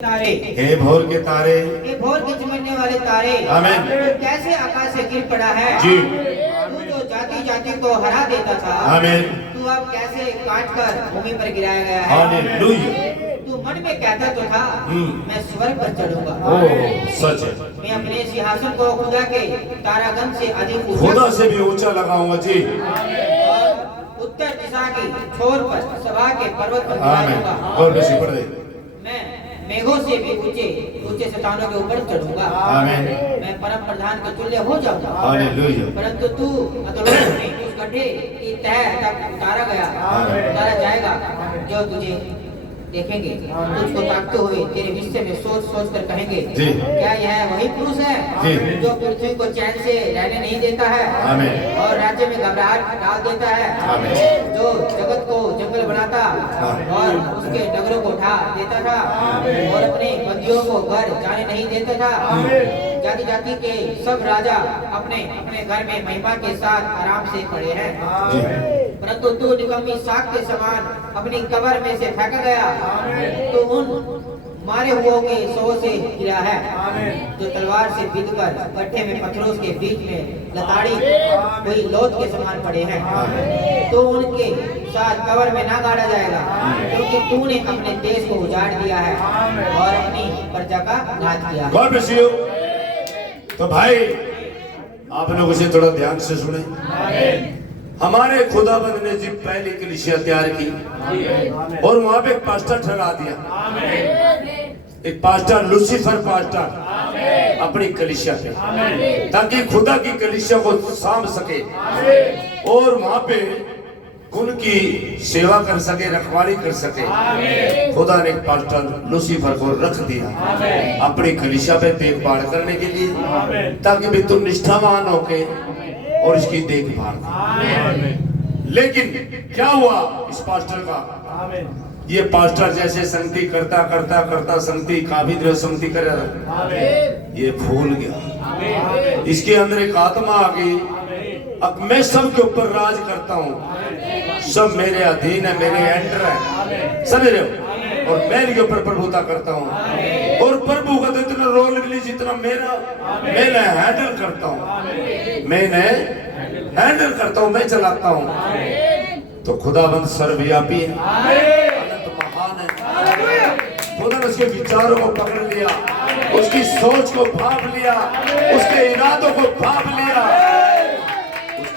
तारे, हे भोर के तारे, हे भोर के चमकने वाले तारे, आमीन। कैसे आकाश से गिर पड़ा है जी। तू जो जाति जाति को हरा देता था, आमीन। तू अब कैसे काट कर भूमि पर गिराया गया है। हालेलुया। तू मन में कहता तो था मैं स्वर्ग पर चढ़ूंगा। ओह सच है। मैं अपने सिंहासन को खुदा के तारागण से अधिक खुदा से भी ऊंचा लगाऊंगा जी। और उत्तर दिशा की छोर पर सभा के पर्वत पर गिराऊंगा। और बेसी पढ़ दे। मैं मेघों से भी ऊंचे ऊंचे चट्टानों के ऊपर चढ़ूंगा। आमीन। मैं परम प्रधान के तुल्य हो जाऊंगा। हालेलुया। परंतु तू अधोलोक में उस गड्ढे की तह तक उतारा जाएगा जो तुझे देखेंगे तुझको ताकते हुए तेरे विषय में सोच सोच कर कहेंगे क्या यह वही पुरुष है जो पृथ्वी को चैन से रहने नहीं देता है आमीन। और राज्य में घबराहट डाल देता है, आमीन। जो जगत को जंगल बनाता और उसके नगरों को ढा देता था और अपने बंदियों को घर जाने नहीं देता था। जाति जाति के सब राजा अपने अपने घर में महिमा के साथ आराम से पड़े हैं, परंतु तू निकम्मी साग के समान अपनी कब्र में से फेंका गया। तो उन मारे हुओं के सौ से गिरा है जो तलवार से बीत कर गड्ढे में पत्थरों के बीच में लताड़ी कोई लौत के समान पड़े हैं। तो उनके साथ कब्र में ना गाड़ा जाएगा, क्योंकि तूने अपने देश को उजाड़ दिया है और अपनी प्रजा का घात किया। God bless you. तो भाई आप लोग इसे थोड़ा ध्यान से सुने। हमारे खुदाबंद ने जी पहली कलीसिया तैयार की और वहां पे एक पास्टर ठहरा दिया, एक पास्टर लूसीफर पास्टर अपनी कलीसिया पे, ताकि खुदा की कलीसिया को सांभ सके और वहां पे उनकी सेवा कर सके, रखवाली कर सके। खुदा ने एक पास्टर लूसीफर को रख दिया अपनी कलीसिया पे देखभाल करने के लिए, ताकि भी तू निष्ठावान होके और इसकी देखभाल। लेकिन क्या हुआ इस पास्टर का? ये पास्टर जैसे संगति करता करता करता संगति काफी देर संगति कर रहा था, ये भूल गया। इसके अंदर एक आत्मा आ गई, अब मैं सबके ऊपर राज करता हूँ, सब मेरे अधीन है, मेरे अंडर है, समझ रहे हो? और मैं इनके ऊपर प्रभुता करता हूँ और प्रभु का तो इतना रोल नहीं जितना मैं हैंडल करता हूँ, हैंडल करता हूँ, मैं चलाता हूँ। तो खुदाबंद सर्वव्यापी है, अनंत महान है। खुदा ने उसके विचारों को पकड़ लिया, उसकी सोच को भाप लिया, उसके इरादों को भाप लिया,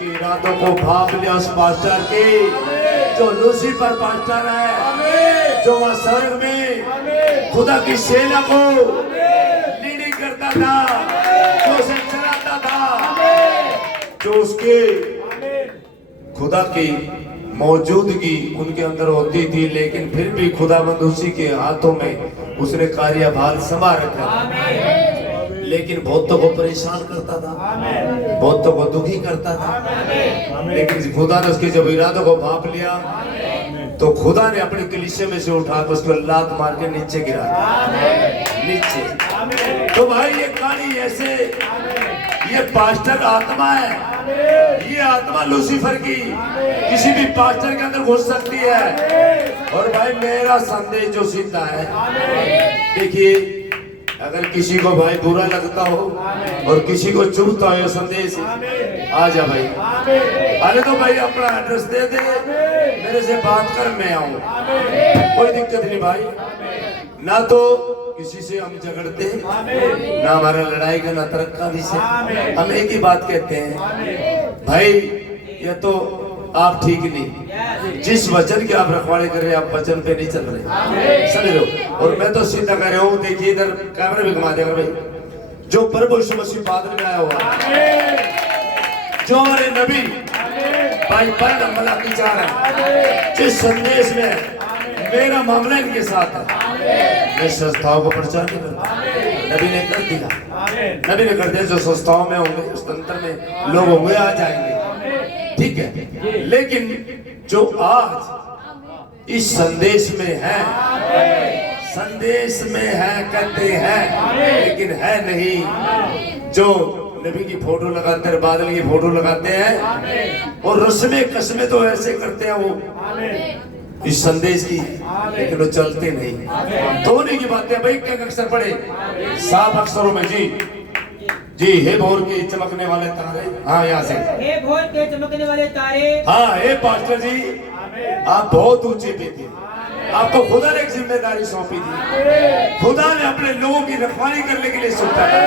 इरादों को भाप लिया उस पास्टर के जो लूसीफर पास्टर है, जो वहां स्वर्ग में खुदा की सेना को लीडिंग करता था, जो उसे चलाता था, जो उसके खुदा की मौजूदगी उनके अंदर होती थी, लेकिन फिर भी खुदाबंद उसी के हाथों में उसने कार्यभार संभाल रखा। लेकिन बहुतों को परेशान करता था, बहुतों को दुखी करता था, लेकिन खुदा ने उसके जब इरादों को भाप लिया तो खुदा ने अपनी कलीसिया में से उठा कर उसको लात मार के नीचे गिरा नीचे। तो भाई ये कहानी ऐसे, ये पास्टर आत्मा है, ये आत्मा लूसीफर की किसी भी पास्टर के अंदर घुस सकती है। और भाई मेरा संदेश जो सीधा है, देखिए अगर किसी को भाई बुरा लगता हो और किसी को चुभता हो संदेश, आ जा भाई, अरे तो भाई अपना एड्रेस दे दे, मेरे से बात कर, मैं आऊं, कोई दिक्कत नहीं भाई। ना तो किसी से हम झगड़ते हैं, ना हमारा लड़ाई का ना तरक्का भी से, हम एक ही बात कहते हैं भाई, ये तो आप ठीक नहीं, जिस वचन की आप रखवाले कर रहे हैं आप वचन पे नहीं चल रहे, समझ लो। और मैं तो सीधा कह रहा हूँ, देखिए इधर कैमरा भी घुमा देगा भाई, जो प्रभु यीशु मसीह बादल में आया हुआ, जो हमारे नबी भाई पर मलाकी चाह रहे हैं, जिस संदेश में मेरा मामला इनके साथ है, मैं संस्थाओं को प्रचार नहीं करता, नबी ने कर दिया, नबी ने कर दिया। जो संस्थाओं में होंगे उस तंत्र में लोग होंगे, आ जाएंगे, ठीक है। लेकिन जो आज इस संदेश में है, संदेश में है कहते हैं, लेकिन है नहीं, जो नबी की फोटो लगाते हैं, बादल की फोटो लगाते हैं और रस्में कसमें तो ऐसे करते हैं, वो इस संदेश की, लेकिन वो चलते नहीं। धोनी की बातें भाई क्या अक्षर पढ़े, 7 अक्षरों में जी जी। हे भोर के चमकने वाले तारे, हाँ यहाँ से, हे भोर के चमकने वाले तारे। हाँ हे पास्टर जी, आप बहुत ऊंचे पे थे, आपको खुदा ने एक जिम्मेदारी सौंपी थी। खुदा ने अपने लोगों की रखवाली करने के लिए सोचा था,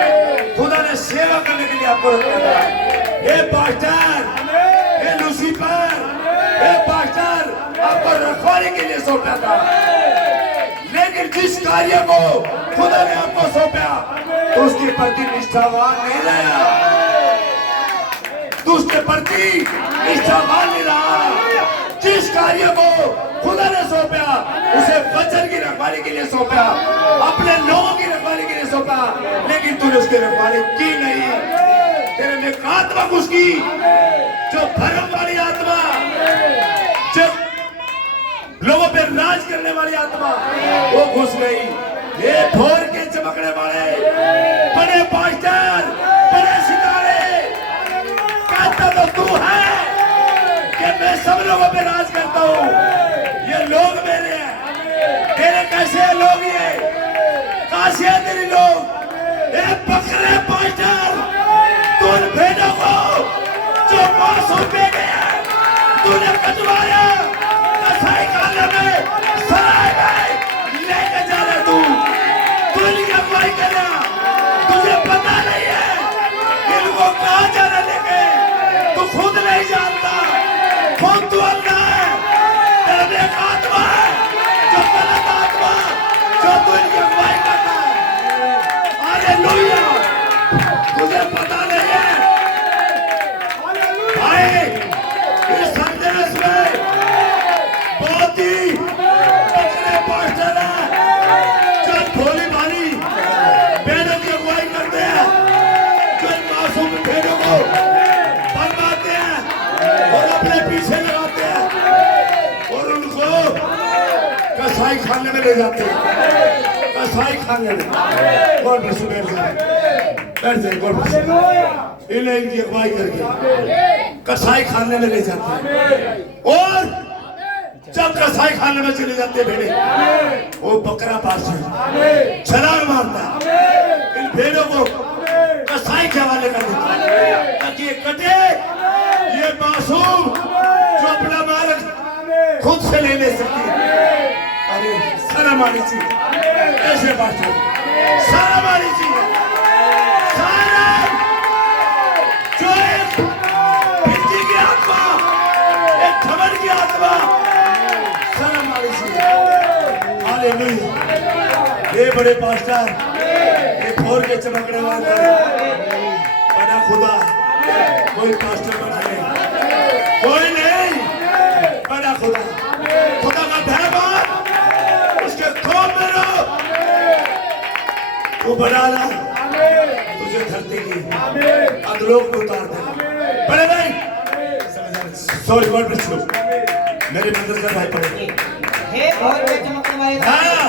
खुदा ने सेवा करने के लिए आपको रखा था। हे पास्टर, हे लूसीफर, हे पास्टर, आपको रखवाली के लिए सौंपा था। लेकिन जिस कार्य को खुदा ने आपको सौंपा, तो उसके प्रति निष्ठावान नहीं रहा, तो उसके प्रति निष्ठावान नहीं रहा। जिस कार्य को खुदा ने सौंपा, उसे वचन की रखवाली के लिए सौंपा, अपने लोगों की रखवाली के लिए सौंपा, लेकिन तूने उसकी रखवाली की नहीं। तेरे में एक आत्मा घुस गई, जो भरम वाली आत्मा, जो लोगों पे राज करने वाली आत्मा, वो घुस गई। ये भोर के चमकने वाले बड़े पास्टर, बड़े सितारे, कहता तो तू है कि मैं सब लोगों पे राज करता हूँ, ये लोग मेरे हैं। तेरे कैसे लोग, ये कहां से है तेरी लोग? ये बकरे पास्टर, तू उन भेड़ों को जो मासूम पे गया तूने कटवाया, कसाई खाने में, सराय में लेके जा रहा तू इनकी अगुवाई कर रहा। तुझे पता नहीं है इनको कहां जाने लेके, तू खुद नहीं जानता, खुद तू अंधा है। तेरे में एक आत्मा है, जो गलत आत्मा, जो तू इनकी अगुवाई करता है। हालेलुया, तुझे पता नहीं है भाई, इस संदेश में बहुत ही बकरे पास्टर है, जो भोली भाली भेड़ों की अगुवाई करते हैं, जो मासूम भेड़ों को बनवाते हैं और अपने पीछे लगाते हैं और उनको कसाई खाने में ले जाते हैं, कसाई खाने में। गॉड ब्लेस यू, बैठ जाए, गॉड ब्लेस यू। इन्हें इनकी अगुवाई करके कसाई खाने में ले जाते हैं, और जब कसाई खाने में चले जाते हैं भेड़े, वो बकरा पास्टर छलांग मारता है, इन भेड़ों को कसाई के हवाले कर देता है, ताकि ये कटे, ये मासूम जो अपना मालिक खुद से ले सकती है। अरे शर्म आनी चाहिए ऐसे पास्टर, शर्म आनी चाहिए। शर्म, जो एक भित्ती की आत्मा, एक घमंड की आत्मा, शर्म आनी चाहिए। हालेलुया। ये बड़े पास्टर, ये भोर के चमकने वाले बड़ा खुदा, कोई पास्टर बना नहीं, कोई नहीं, बड़ा खुदा, खुदा का धन्यवाद, उसके थोप में रहो, वो बनाना तुझे धरती की अधलोक में उतार दे। बड़े भाई, सॉरी गॉड ब्लेस यू, मेरे मंदिर का भाई पढ़े। हे भोर के चमकने वाले तारे। हाँ,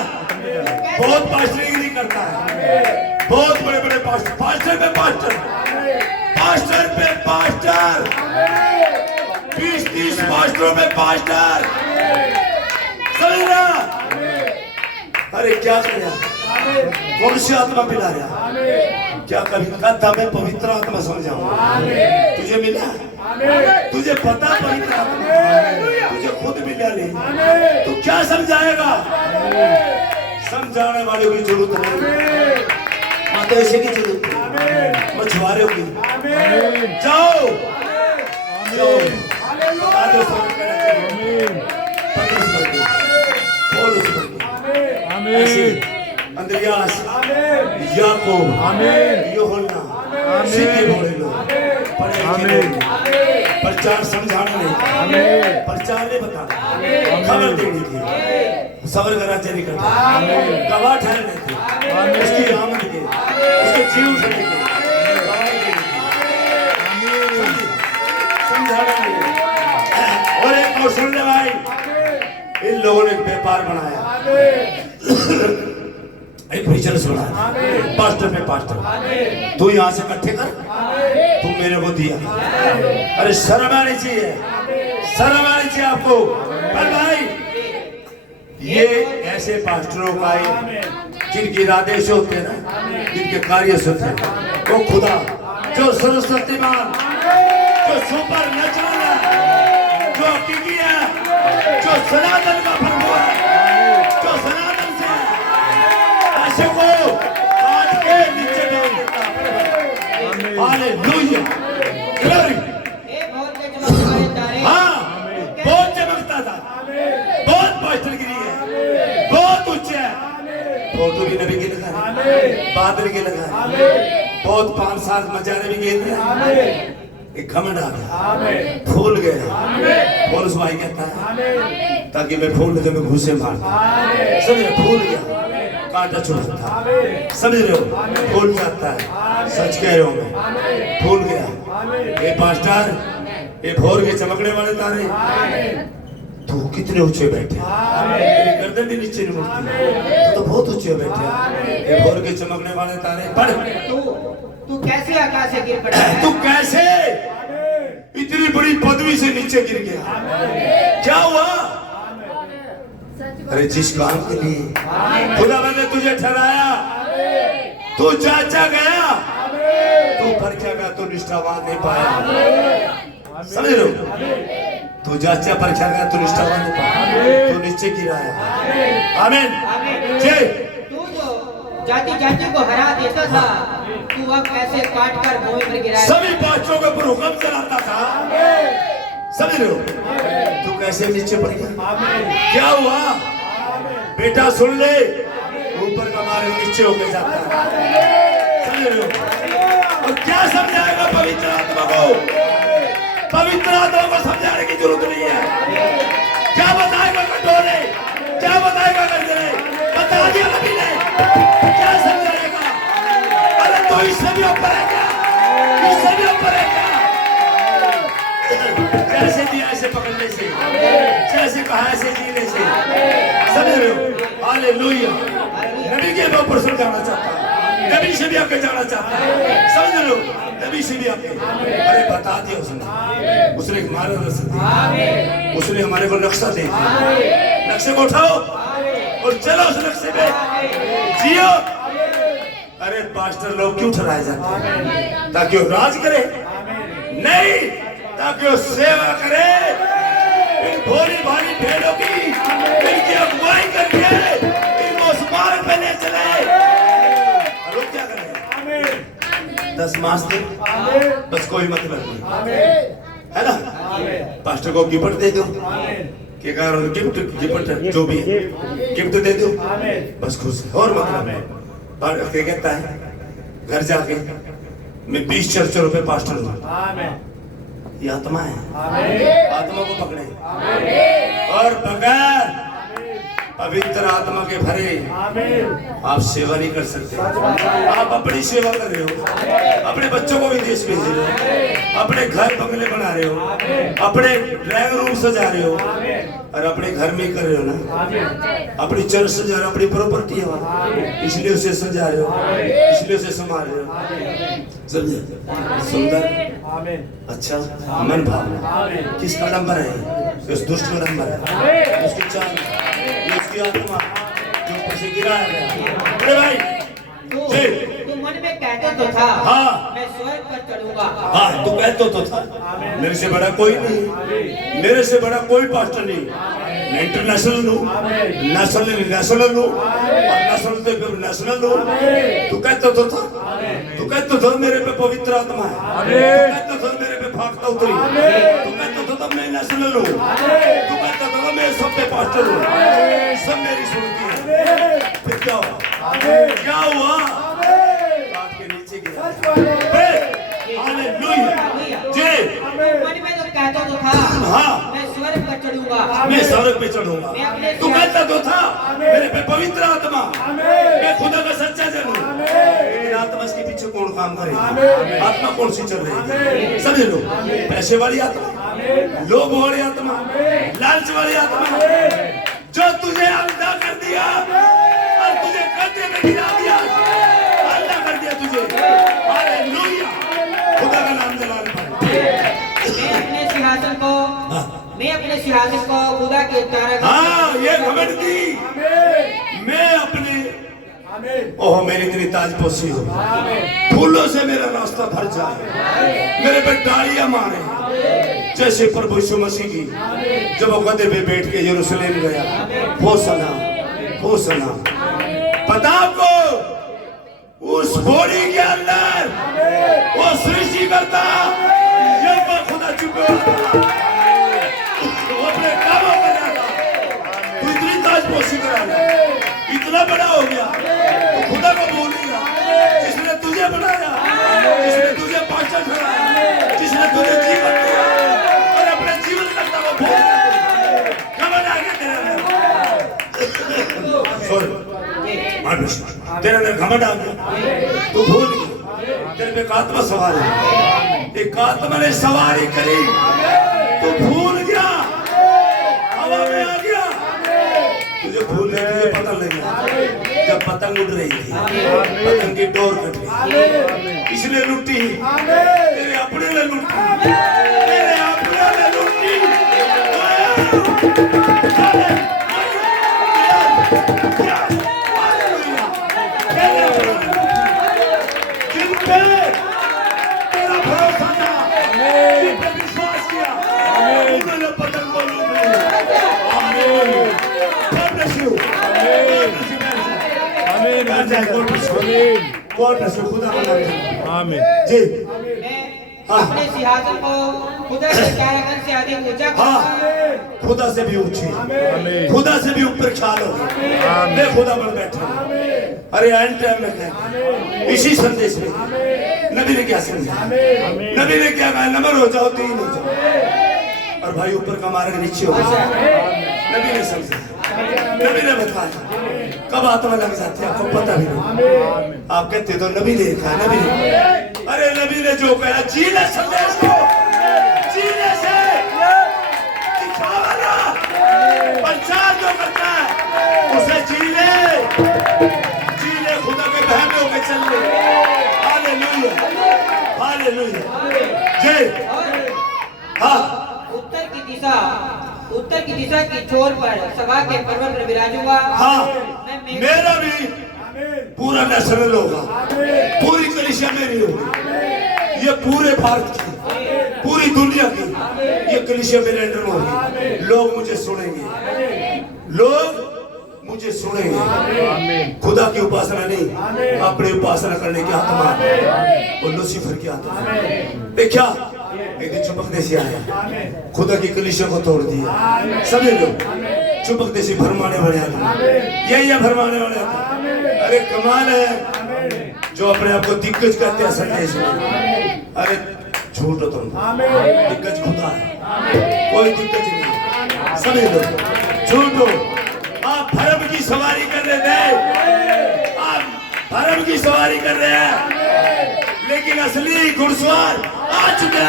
बहुत पास्टरिंग करता है, बहुत बड़े बड़े पास्टर, पास्टर पे पास्टर, पास्टर पे पास्टर, 20-30 पास्टरों पे पास्टर, समझ रहा? अरे क्या किया, कौन सी आत्मा मिला रहा? क्या कभी कहा मैं पवित्र आत्मा समझाऊं? तुझे मिला? तुझे पता पवित्र आत्मा, तुझे खुद मिला नहीं, तो क्या समझाएगा? समझाने वालों की जरूरत नहीं, मदरसे की जरूरत नहीं, मछुआरों की। जाओ जाओ, आदर समझ कर अंद्रियास, याकूब, यूहन्ना, सीधे भोले लोग, पढ़े लिखे लोग, प्रचार समझाने नहीं, प्रचार नहीं बताना, खबर देनी थी, सबर का राज्य नहीं करता, गवाह ठहरने थे, उसकी आमद के, उसके जीव से लेके गवाही देनी थी, समझाना नहीं। और एक और सुन ले भाई, इन लोगों ने एक व्यापार बनाया, एक प्रीचर सुना, पास्टर पे पास्टर, तू यहाँ से इकट्ठे कर, तू मेरे को दिया। अरे शर्म आनी चाहिए, शर्म आनी चाहिए आपको। पर भाई ये ऐसे पास्टरों का जिनके इरादे से होते हैं ना, जिनके कार्य से होते हैं, वो खुदा जो सर्वशक्तिमान, जो सुपर नेचुरल है, जो हकीकी है, जो सनातन का प्रभु है, जो सनातन से है, ऐसे को आज के नीचे डाल देता है। Hallelujah, glory. हे बहुत के चमकदार तारे, हाँ, बहुत चमकता था, बहुत पास्टरगिरी है, बहुत उच्च है। फोटो भी नबी के लगा है, बादल के लगा है, बहुत 5 साल मजारे भी गए थे। एक घमंड आ गया, फूल गया, फूल भाई कहता है ताकि मैं फूल लगे मैं घुसे मारता, समझ रहे, फूल गया कांटा छुड़ाता, समझ रहे हो, फूल जाता है, सच कह रहा हूं मैं, फूल गया। ये पास्टर, ये भोर के चमकने वाले तारे, तू कितने ऊंचे बैठे, तेरी गर्दन भी नीचे नहीं उठती, तू तो बहुत ऊंचे बैठे। ये भोर के चमकने वाले तारे, पढ़, तू कैसे आकाश से गिर पड़ा है? तू कैसे इतनी बड़ी पदवी से नीचे गिर गया, क्या हुआ? अरे जिस काम के लिए खुदा ने तुझे ठहराया, तू जांचा गया, तू परखा गया, तू निष्ठावान नहीं पाया, समझ लो, तू जांचा परखा गया, तू निष्ठावान नहीं पाया, तू नीचे गिरा है। आमीन। जय। तू जो जाति जाति को हरा देता था, तू अब कैसे काट कर भूमि पर गिरा है? सभी पास्टरों के ऊपर हुक्म चलाता था, समझ रहे हो, तू कैसे नीचे पड़ गया, क्या हुआ? बेटा सुन ले, ऊपर का मारे नीचे होके जाता है, समझ रहे हो? और क्या समझाएगा पवित्र आत्मा को? पवित्र आत्मा को समझाने की जरूरत नहीं है। क्या बताएगा कटोरे, क्या बताएगा गंजरे, बता दिया नबी ने, क्या समझाएगा? अरे तो इससे भी ऊपर है क्या, इससे भी ऊपर है क्या? जैसे दिया ऐसे पकड़ने से, जैसे कहा ऐसे जीने से, समझ रहे हो? हालेलुया। नबी के ऊपर से जाना चाहता है, नबी से भी आगे जाना चाहता है, समझ रहे हो? नबी से भी आगे, अरे बता दिया उसने एक मार्गदर्शन दिया, उसने हमारे को नक्शा दे दिया, नक्शे को उठाओ और चलो उस नक्शे पे जियो। अरे पास्टर लोग क्यों ठहराए जाते हैं? ताकि वो राज करे? नहीं, ताकि वो सेवा करे, इन भोली भाली भेड़ों की इनकी अगुवाई करके इनको उस मार्ग पे ले चले। और लोग क्या करें? 10 मास दे, बस कोई मतलब नहीं, है ना? पास्टर को गिफ्ट दे दो, गिफ्ट जो भी है गिफ्ट दे दो, बस खुश है, और मतलब है। क्या कहता है घर जाके मैं 20-400 रुपए पास्टर हूँ, ये आत्मा है, आत्मा को पकड़े, और बगैर पवित्र आत्मा के भरे आप सेवा नहीं कर सकते। आप अपनी सेवा कर रहे हो, अपने बच्चों को विदेश भेज रहे हो, अपने घर बंगले बना रहे हो, अपने ड्राइंग रूम सजा रहे हो, और अपने घर में कर रहे हो ना, अपनी चर्च सजा रहे हो, अपनी प्रॉपर्टी है, इसलिए उसे सजा रहे हो, इसलिए उसे संभाल रहे हो, समझे? सुंदर, अच्छा, मन भावना किसका नंबर है? उस दुष्ट का नंबर है, उसकी चाल, उसकी आत्मा जो ऊपर से गिराया गया। अरे भाई, तू मन में कहता तो था, हाँ, मैं स्वर्ग पर चढ़ूंगा। हाँ, तू कहता तो था, मेरे से बड़ा कोई नहीं, मेरे से बड़ा कोई पास्टर नहीं, मैं इंटरनेशनल हूँ, नेशनल हूँ, और नेशनल हूँ। तू कहता तो था, तू कहता था मेरे पे पवित्र आत्मा है, तू कहता था मेरे पे फाकता उतरी, तू कहता था मैं नेशनल हूँ, तू कहता था मैं सब पे पास्टर हूँ, सब मेरी सुनती है। फिर क्या हुआ? क्या हुआ? काट के नीचे गिरा। हालेलुया। जी। मन में तो कहता तो था, हाँ, मैं स्वर्ग पर चढ़ूंगा, मैं स्वर्ग पे चढ़ूंगा। तू कहता तो था मेरे पे पवित्र आत्मा, मैं खुदा का सच्चा जन हूँ। लेकिन आत्मा के पीछे कौन काम करेगा? आत्मा कौन सी चल रही है? समझ लो, पैसे वाली आत्मा, लोभ वाली आत्मा, लालच वाली आत्मा, जो तुझे अंधा कर दिया और तुझे गड्ढे में गिरा दिया, अंधा कर दिया तुझे। हालेलुया, खुदा का नाम जलाल पाए। मैं अपने सिंहासन को खुदा के तारक हाँ, ये घमंड की मैं अपने ओह मेरी इतनी ताजपोशी हो, फूलों से मेरा रास्ता भर जाए, मेरे पे डालियां मारे जैसे प्रभु यीशु मसीह की जब वो गधे पे बैठ के यरूशलेम गया। होसना होसना। पता आपको उस बोरी के अंदर वो सृष्टि करता यहोवा खुदा छुपा था, वो अपने कामों में जाता। तू इतनी ताजपोशी करा ले, इतना बड़ा हो गया तो खुदा को भूल नहीं रहा जिसने तुझे बनाया, जिसने तुझे पास्टर ठहराया, जिसने तुझे जीवन दिया और अपने जीवन करता वो भूल गया। कमन आगे तेरे अंदर घमंड आ गया, तू भूल गया। तेरे पे एक आत्मा सवार है, एक आत्मा ने सवारी करी, तू भूल गया, हवा में आ गया। तुझे भूल गया, तुझे पता लगा जब पतंग उड़ रही थी, पतंग की डोर कट गई, इसलिए लुटी, तेरे अपने ने लुटी, तेरे अपने ने लुटी। जिन पे तेरा भरोसा था, जिन पे विश्वास किया, उन्होंने पतंग को लूट लिया। जी मैं अपने सिंहासन को खुदा के तारकन से अधिक ऊंचा हाँ, करूंगा। खुदा से भी ऊंची, खुदा से भी ऊपर ख्याल हो। मैं खुदा पर बैठा हूं। अरे एंड टाइम में क्या, इसी संदेश में नबी ने क्या समझा, नबी ने क्या कहा, नंबर हो जाओ 3 हो जाओ और भाई ऊपर का मार्ग नीचे हो जाए। नबी ने समझा, नबी ने बताया कब आत्मा लग जाती है आपको पता भी नहीं। आप कहते तो नबी ने लिखा, नबी ने, अरे नबी ने जो कहा जीने संदेश को, जीने से दिखावा ना, प्रचार जो करता है उसे जीने, जीने खुदा के बहने होकर चल ले। Hallelujah, hallelujah. जय हाँ। उत्तर की दिशा की छोर पर सभा के पर्वत पर विराजूंगा। हाँ, मैं मेरा भी पूरा नेशनल होगा, पूरी कलीसिया मेरी होगी, ये पूरे भारत की, पूरी दुनिया की ये कलीसिया मेरे अंडर में होगी। लोग मुझे सुनेंगे, लोग मुझे सुनेंगे। खुदा की उपासना नहीं, अपनी उपासना करने की आत्मा और लूसीफर की आत्मा। देखा एक दिन चुपक देसी आया, खुदा की कलीसिया को तोड़ दिया। सभी लोग चुपक देसी भरमाने वाले आते, यही भरमाने वाले आते। अरे कमाल है जो अपने आप को दिग्गज कहते हैं संदेश में। अरे झूठ हो तुम, दिग्गज खुदा है, कोई दिग्गज नहीं। सभी लोग झूठ हो, आप धर्म की सवारी कर रहे थे, आप धर्म की सवारी कर रहे हैं, लेकिन असली घुड़सवार आ चुका,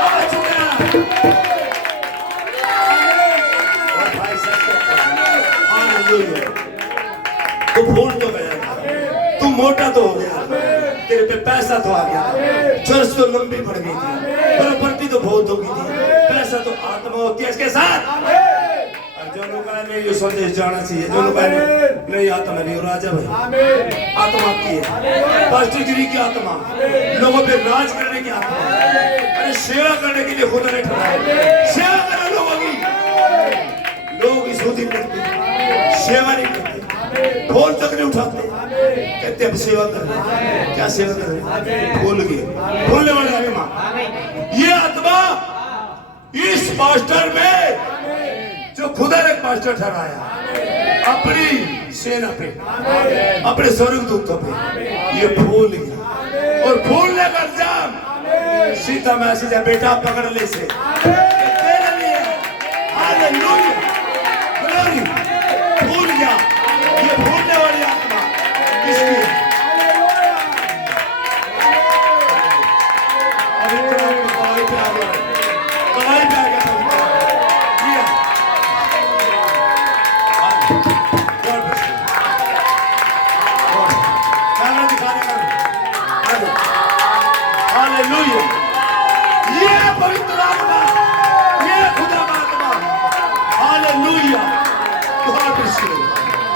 आ चुका। और भाई हालेलुया, तू भूल तो गया, तू मोटा तो हो गया, तेरे पे पैसा तो आ गया, चर्च तो लंबी पड़ गई थी, प्रॉपर्टी तो बहुत हो गई थी, पैसा तो आत्मा होती है इसके साथ। जो लोग ने ये संदेश जाना चाहिए, जो लोग नहीं आत्मा नहीं, राजा भाई आत्मा की है, पास्टरगिरी की आत्मा, लोगों पे राज करने की आत्मा। अरे सेवा करने के लिए खुदा ने ठहराया, सेवा करो लोगों की। लोग इस होती करते, सेवा नहीं करते, फोन तक नहीं उठाते, कहते अब सेवा कर रहे, क्या सेवा कर रहे, भूल गए, भूलने वाले आत्मा। ये आत्मा इस पास्टर में जो खुदा ने पास्टर ठहराया अपनी सेना पे, अपने स्वर्गदूतों पे, ये भूल गया। और भूलने का इल्जाम सीधा मैसेज है, बेटा पकड़ ले से, तेरे लिए। Hallelujah, glory. भूल गया, ये भूलने वाली आत्मा किसकी है? कवाई पे आ गया, कवाई पे आ गया। हालेलुया, ये पवित्र आत्मा, ये खुदा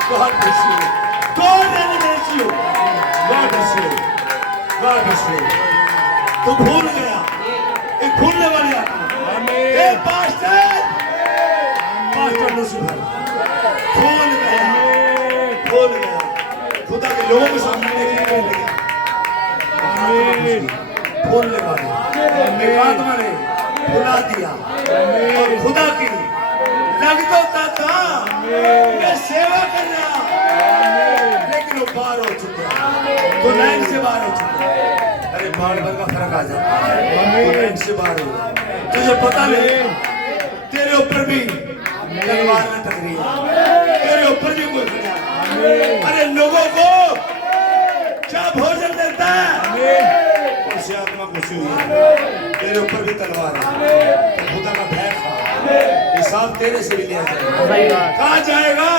God bless you. God bless you. God bless you. God bless you. तू भूल गया एक भूलने वाली आत्मा ए पास्टर लूसीफर भूल गया खुदा के लोगों के सामने नहीं लगा भूलने वाले एक आत्मा ने भुला दिया और खुदा की लगता था मैं सेवा कर रहा लेकिन वो बाहर हो चुका तो लाइन से बाहर हो चुका अरे बाहर भर का फर्क आ जाता तो लाइन से बाहर हो तुझे पता नहीं तेरे ऊपर भी तलवार न टकरी है तेरे ऊपर भी कोई खड़ा अरे लोगों को क्या भोजन देता है उनसे आत्मा खुशी हुई है तेरे ऊपर भी तलवार है तो खुदा का भय खा हिसाब तेरे से भी लिया जाएगा कहाँ जाएगा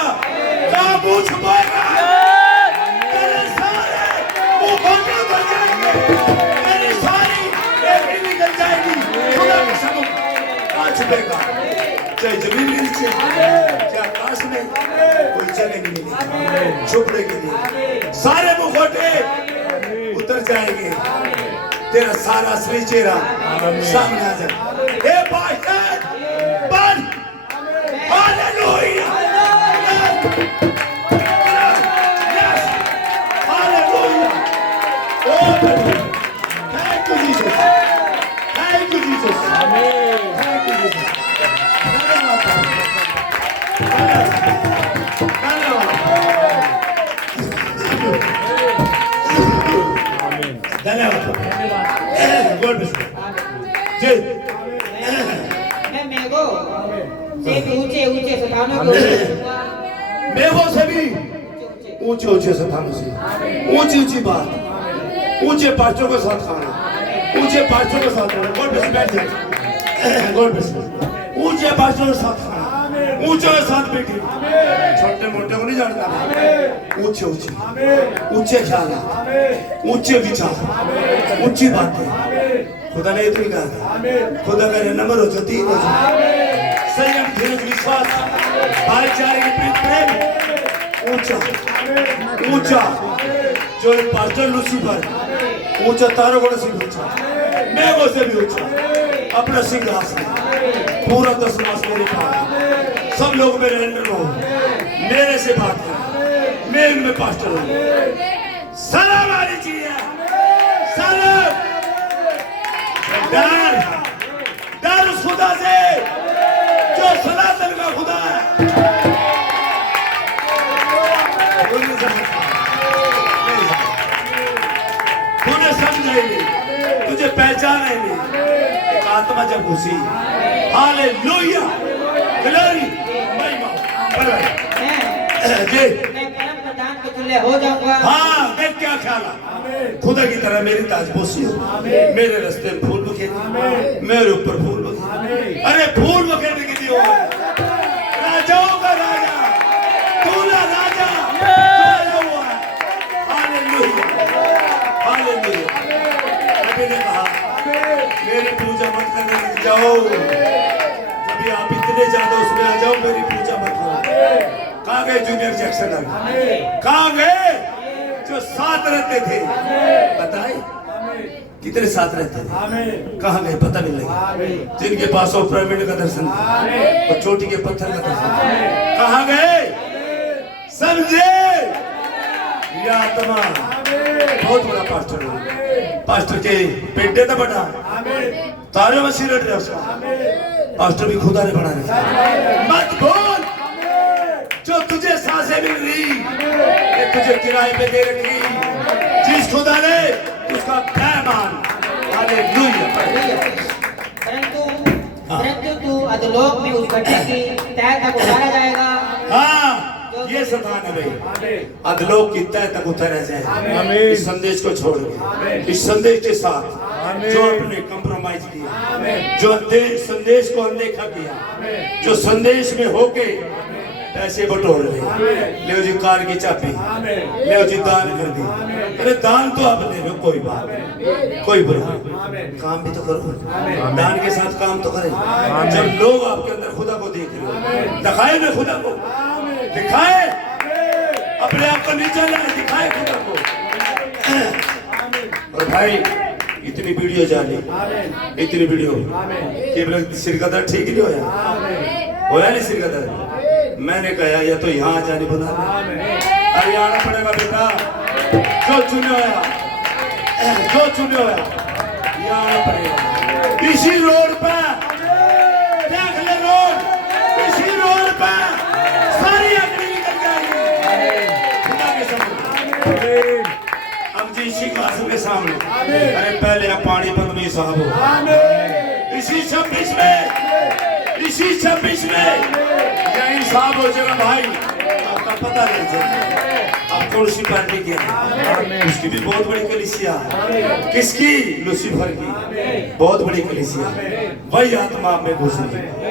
कहाँ मुँह छुपाएगा तेरे सारे मुँह खोटे उतर जाएंगे तेरी सारी बेटी निकल जाएगी खुदा के सम्मुख कहाँ छुपेगा चाहे जमीन के नीचे क्या आकाश में कोई जगह नहीं मिलेगी छुपने के लिए सारे मुखौटे उतर जाएंगे तेरा सारा असली चेहरा सामने आ जाए हे पास्टर बन hallelujah hallelujah oh thank you Jesus thank you Jesus आमीन थैंक यू जीसस मैं मेघों से भी ऊंचे ऊंचे स्थानों को मेघों से भी ऊंचे ऊंचे स्थानों से ऊंची ऊंची बात ऊंचे पास्टरों के साथ खाना ऊंचे पास्टरों के साथ खाना गॉड ब्लेस बैठ जाए गॉड ब्लेस ऊंचे पास्टरों के साथ खाना ऊंचे के साथ बैठे छोटे मोटे को नहीं जानता ऊंचे ऊंचे ऊंचे ख्याल ऊंचे विचार ऊंची बातें खुदा ने इतनी कहा था खुदा का नंबर हो जो 3 हो संयम धीरज विश्वास भाईचारे की प्रेम ऊंचा ऊंचा जो एक पास्टर लूसीफर ऊंचा तारों से भी ऊंचा मेघों से भी ऊंचा अपना सिंहासन पूरा 10 मास मेरे पास सब लोग मेरे अंडर हो मेरे से बात करें मैं उनमें पास्टर हूँ सलाम वाली चीज है सलाम डर डर उस खुदा से जो सनातन का खुदा है तूने समझा ही नहीं तुझे पहचाना ही नहीं एक आत्मा जब घुसी हालेलुया ग्लोरी महिमा जी हो जाऊंगा हाँ देख क्या ख्याल है खुदा की तरह मेरी ताजपोशी हो मेरे रास्ते में फूल बखेरे मेरे ऊपर फूल बखेरे अरे फूल बखेरने की दी राजाओं का राजा दूल्हा राजा हुआ हालेलुया हालेलुया नबी ने कहा मेरी पूजा मत करने लग जाओ कभी आप इतने ज्यादा उसमें आ जाओ मेरी पूजा मत करो कहाँ गए जूनियर जैक्सन कहाँ गए जो साथ रहते थे बताए कितने साथ रहते थे कहाँ गए पता नहीं लगा जिनके पास वो पिरामिड का दर्शन और चोटी के पत्थर का दर्शन कहाँ गए समझे या आत्मा बहुत बड़ा पास्टर हो पास्टर के पेटे तो बड़ा तारे में सिर रहे उसका पास्टर भी खुदा ने बना दिया मत बोल जो तुझे सांसें मिल रही ये तुझे किराए पे दे रखी जिस खुदा ने उसका पैमान हालेलुया परंतु तू अधोलोक में उस घटना की तह तक उतारा जाएगा हाँ ये स्थान है भाई अधलोक की तह तक उतारा जाएगा इस संदेश को छोड़ के इस संदेश के साथ जो आपने कंप्रोमाइज किया जो संदेश को अनदेखा किया जो संदेश में होके पैसे बटोर ले ले जी कार की चाबी ले जी दान कर दी अरे दान तो आप दे रहे हो कोई बात कोई बुरा काम भी तो करो दान के साथ काम तो करें जब लोग आपके अंदर खुदा को देख रहे हो दिखाए ना खुदा को दिखाए अपने आप को नीचा लाए, दिखाए खुदा को। और भाई इतनी वीडियो जानी, इतनी वीडियो केवल सिर का दर्द ठीक नहीं होया नहीं सिर का दर्द। मैंने कहा या तो यहाँ जाने बना, अरे आना पड़ेगा बेटा, जो चुने होया यहाँ आना पड़ेगा। इसी रोड पे देख ले, रोड इसी रोड पे सारी अग्नि निकल जाएगी खुदा के सामने। अब जी इसी क्लास के सामने, अरे पहले आप पानीपत में साहब हो, इसी 26 में यही साहब हो जाएगा भाई, आपका पता नहीं चलता अब कौन सी पार्टी की है। उसकी भी बहुत बड़ी कलीसिया, किसकी? लूसीफर की बहुत बड़ी कलीसिया। वही आत्मा में घुसी,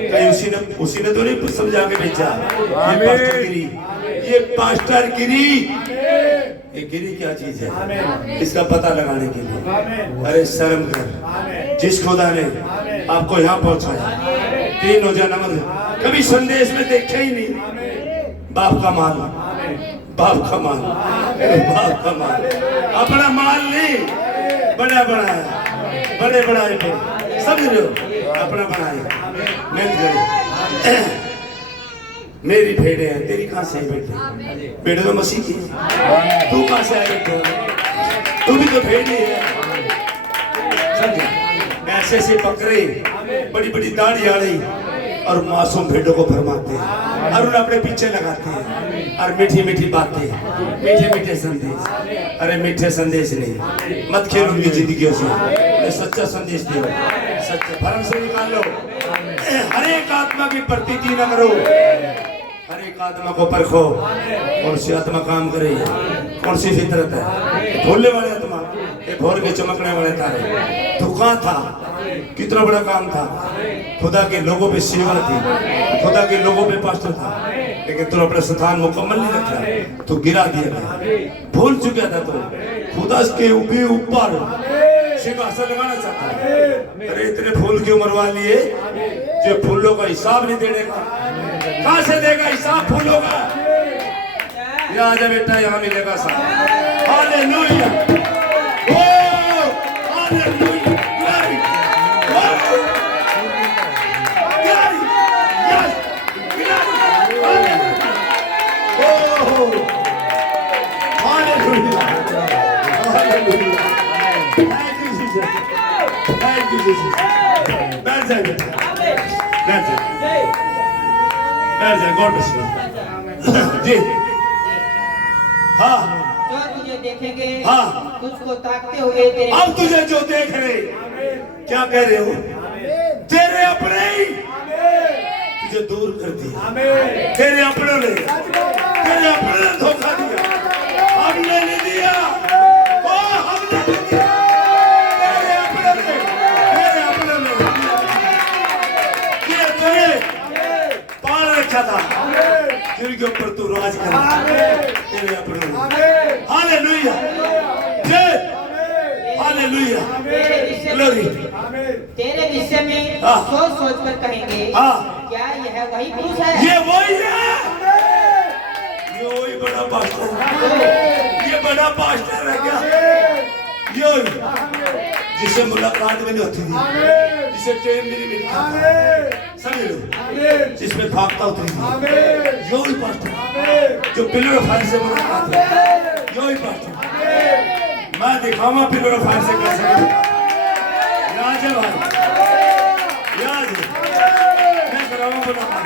कहीं उसी ने तो नहीं समझा के भेजा ये पास्टर गिरी। ये गिरी क्या चीज है, इसका पता लगाने के लिए अरे शर्म कर। जिस खुदा ने आपको यहाँ पहुंचाया, 3 नौजवान कभी संदेश में देखे ही नहीं। बाप का माल, बाप का माल, बाप का माल, अपना माल नहीं, बड़ा बनाया, बड़े बनाए पे समझ लो, अपना बनाए, मेहनत करे। मेरी भेड़े हैं, तेरी कहाँ से है बेटे? भेड़े तो मसीह की, तू कहाँ से आई बेटे? तू भी तो भेड़ी है। समझे? ऐसे ऐसे बकरे बड़ी बड़ी दाढ़ी वाली और मासूम भेड़ों को फरमाते हैं और उन्हें अपने पीछे लगाते हैं और मीठी मीठी बातें, मीठे मीठे संदेश। अरे मीठे संदेश नहीं, मत खेलो उनकी जिंदगियों से, सच्चा संदेश दो, सच्चा भरम से निकाल लो। हर एक आत्मा की प्रतीति न करो, हर एक आत्मा को परखो, कौन सी आत्मा काम करे, कौन सी फितरत है। भोलने वाले आत्मा, ये भोर के चमकने वाले तारे। तू कहाँ था? कितना बड़ा काम था, खुदा के लोगों पे सेवा थी, खुदा के लोगों पे पास्टर था, लेकिन तू अपना स्थान मुकम्मल नहीं रखा, तू गिरा दिया गया। भूल चुका था तू, खुदा के ऊपर सिंहासन लगाना चाहता है। अरे इतने फूल क्यों मरवा लिए जो फूलों का हिसाब नहीं देने का? कहाँ से देगा हिसाब फूलों का? यहाँ आजा बेटा, यहाँ मिलेगा सब। हालेलुया, ओ हालेलुया, जी हाँ, जो तुझे देखेंगे हाँ, तुझको ताकते हुए तेरे, अब तुझे जो देख रहे, क्या कह रहे हो? तेरे अपने ही तुझे दूर कर दिया, तेरे अपने ने धोखा दिया, हमने नहीं दिया, ओ हमने नहीं दिया, तेरे अपने ने ये तुझे पाल रखा था, जिनके ऊपर तू राज कर, तेरे अपने ने। Hallelujah, hallelujah, glory. तेरे विषय में हाँ। सोच सोच कर कहेंगे, हाँ। क्या यह वही पुरुष है? ये वही है, ये वही बड़ा पास्टर है, ये बड़ा पास्टर है क्या? ये जिसे मुलाकात में नहीं होती थी, जिसे ट्रेन में नहीं मिलती, समझ लो, जिसमें भागता उतरी थी, यही पास्टर जो पिलर ऑफ फायर से मुलाकात है, यही पास्टर। मैं दिखाऊंगा पिलर ऑफ फायर से कैसे याद है भाई, याद है, मैं कराऊंगा मुलाकात।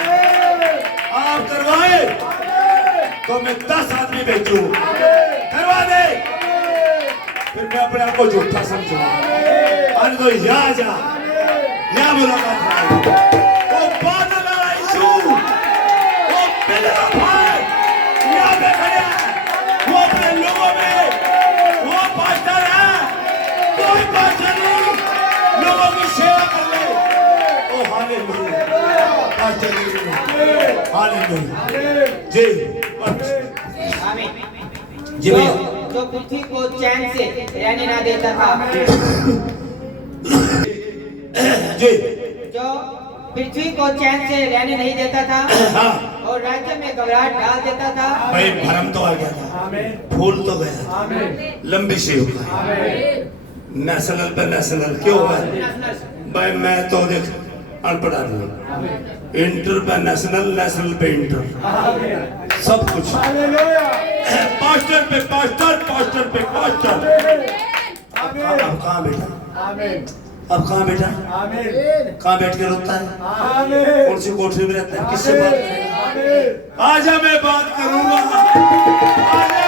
आप करवाए तो मैं 10 आदमी भेजू, करवा दे, फिर मैं अपने आप को झूठा समझूंगा। अरे तो यहाँ जा, यहाँ मुलाकात है, वो बादल वाला इशू, वो पिलर ऑफ फायर यहाँ पे खड़े हैं, वो अपने लोगों में, वो पास्टर है, कोई पास्टर नहीं, लोगों की सेवा कर ले। ओ हालेलुया, पास्टर हालेलुया, जी आमीन। जी भैया। जो पृथ्वी को चैन से रहने ना देता था, जी जो पृथ्वी को चैन से रहने नहीं देता था, हाँ और राज्य में घबराहट डाल देता था। भाई भरम तो आ गया था, फूल तो गया, लंबी सी हो गई, नेशनल पे नेशनल क्यों हुआ? भाई मैं तो देख अनपढ़ आदमी, इंटर पे नेशनल, नेशनल पे इंटर, सब कुछ पास्टर पे पास्टर, पास्टर पे पास्टर। अब कहाँ बेटा? अब कहाँ बेटा? कहाँ बैठ के रोता है? कौन सी कोठरी में रहता है? किससे बात करेगा? आजा मैं बात करूंगा। आजा।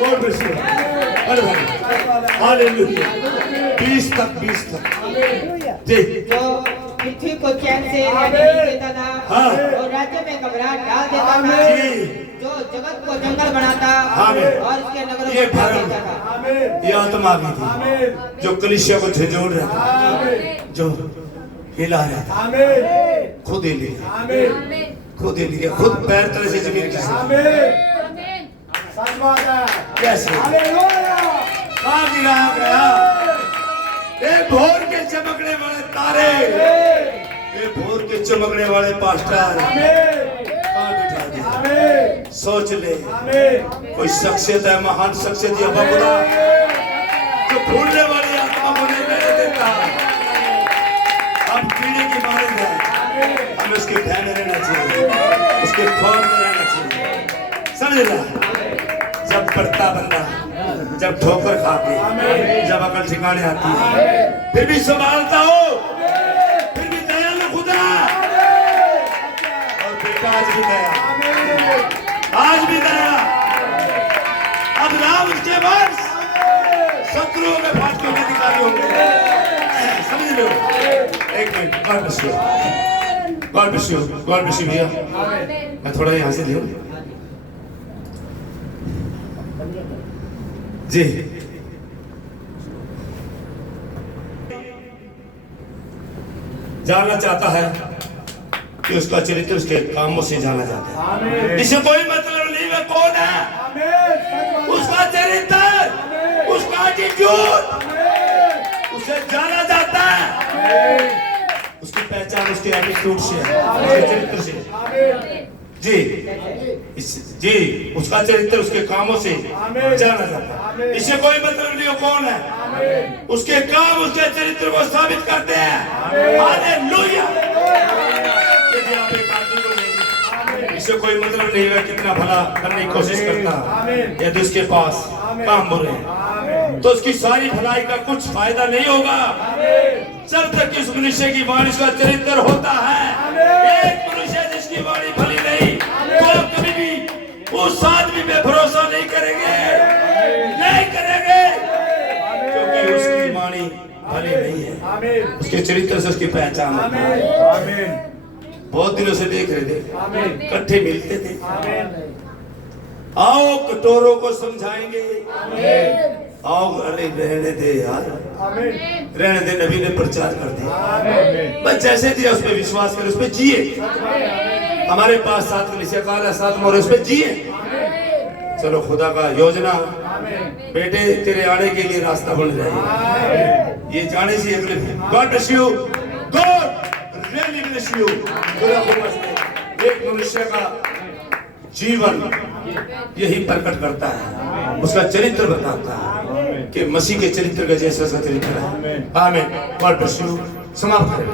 God bless you. अरे भाई, हालेलुया। 20 तक जो पृथ्वी को चैन से रहने नहीं देता था, हाँ। और राज्य में घबराहट डाल देता था, जो जगत को जंगल बनाता और इसके नगरों ये को ढा भरम, देता था। ये आत्मा भी थी जो कलीसिया को झंझोड़ रहा था, जो हिला रहा था, खुद ही लिया, खुद ही लिया, खुद पैर तले से जमीन खिसका। कैसे? कहाँ गिराया गया? एक भोर के चमकने वाले तारे, एक भोर के चमकने वाले पास्टर कहाँ बिठा दिया? सोच ले, कोई शख्सियत है, महान शख्सियत या बबुला जो भूलने वाली आत्मा को नहीं रहने देता। हम कीड़े की मानद है, हमें उसके भय में रहना चाहिए, उसके खौफ में रहना चाहिए। समझ रहा? जब पढ़ता बंदा, जब ठोकर खाते, जब अकल ठिकाने आती है, फिर भी संभालता हो, फिर भी दयालु खुदा, और बेटा आज भी दया, आज भी दया। अब राम उसके वंश शत्रुओं के फाटकों में अधिकारी होंगे। समझ लो। एक minute, God bless you, God bless you, God bless you भैया। मैं थोड़ा यहाँ से लियो जी। जानना चाहता है कि उसका चरित्र उसके कामों से जाना जाता है। इसे कोई मतलब नहीं है कौन है, उसका चरित्र, उसका एटीट्यूड, उसे जाना जाता है। उसकी पहचान उसके एटीट्यूड से है, उसके चरित्र से। जी, उसका चरित्र उसके कामों से जाना जाता है। इससे कोई मतलब नहीं हो कौन है, उसके काम उसके चरित्र को साबित करते हैं। हालेलुया। यदि आप एक आदमी को नहीं, इससे कोई मतलब नहीं है कितना भला करने की कोशिश करता, यदि उसके पास काम बुरे हैं तो उसकी सारी भलाई का कुछ फायदा नहीं होगा जब तक कि उस मनुष्य की वाणी का चरित्र होता है। एक मनुष्य जिसकी वाणी भली नहीं, तो कभी भी उस आदमी पे भरोसा नहीं करेंगे, नहीं करेंगे, क्योंकि उसकी वाणी भली नहीं है, उसके चरित्र से उसकी पहचान होती है। बहुत दिनों से देख रहे थे, इकट्ठे मिलते थे। आओ कटोरों को समझाएंगे, आओ। अरे रहने दे यार, रहने दे, नबी ने प्रचार कर दिया, बस जैसे दिया उस पर विश्वास कर, उस पर जिए। हमारे पास 7 कलीसिया काल है, 7 मोहर, उस पर जिए। चलो खुदा का योजना, बेटे तेरे आने के लिए रास्ता बन जाए, ये जाने से अगले। God bless you, God really bless you. एक मनुष्य का जीवन यही प्रकट करता है, उसका चरित्र बताता है कि मसीह के चरित्र का जैसा चरित्र है। आमीन। God bless you. समाप्त करें।